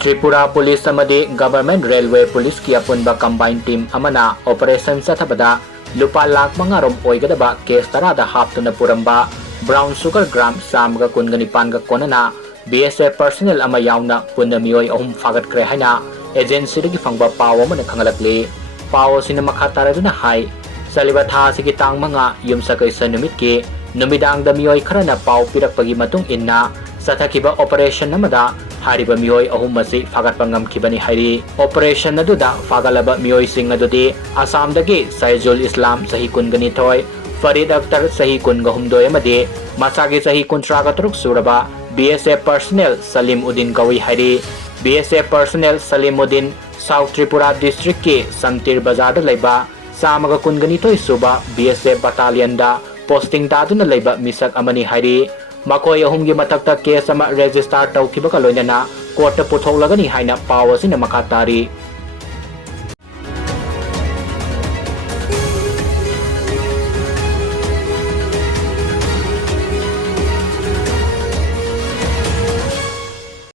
Tripura Police amadi Government Railway Police ki apunba combined team amana operation satabada lupa lakh mangarom oigadaba case tarada haptuna puramba brown sugar gram samga kunganipan ga konana BSF personnel ama Yaona Punna Meeoi ahum Fagatkhre haina agency dagi fangba paw amana khangalakli paw sina makataraduna hai saliba tha sigi tang manga yumsa kaisa numit ki numidang da Meeoi kharana paw pirakpagi matung inna sathakiba operation namada hariba Meeoi ahum masi fagatpa ngamkhibani hairi operation aduda fagalaba Meeoi sing adudi Assam dagi Saijul Islam sahi kungani thoi Farid Akhtar sahi kungahumdoi amadi masagi sahi kuntraga turuk suraba BSF personnel Salim Uddin kawi hairi BSF personnel Salim Uddin South Tripura district ki Santir Bazar da laiba samaga kungani thoi suba BSF battalion da posting daduna laiba misak amani hairi makoi ahumgi matakta case ama register tawkhiba ka loinana court ta puthok lagani haina paw asina makatari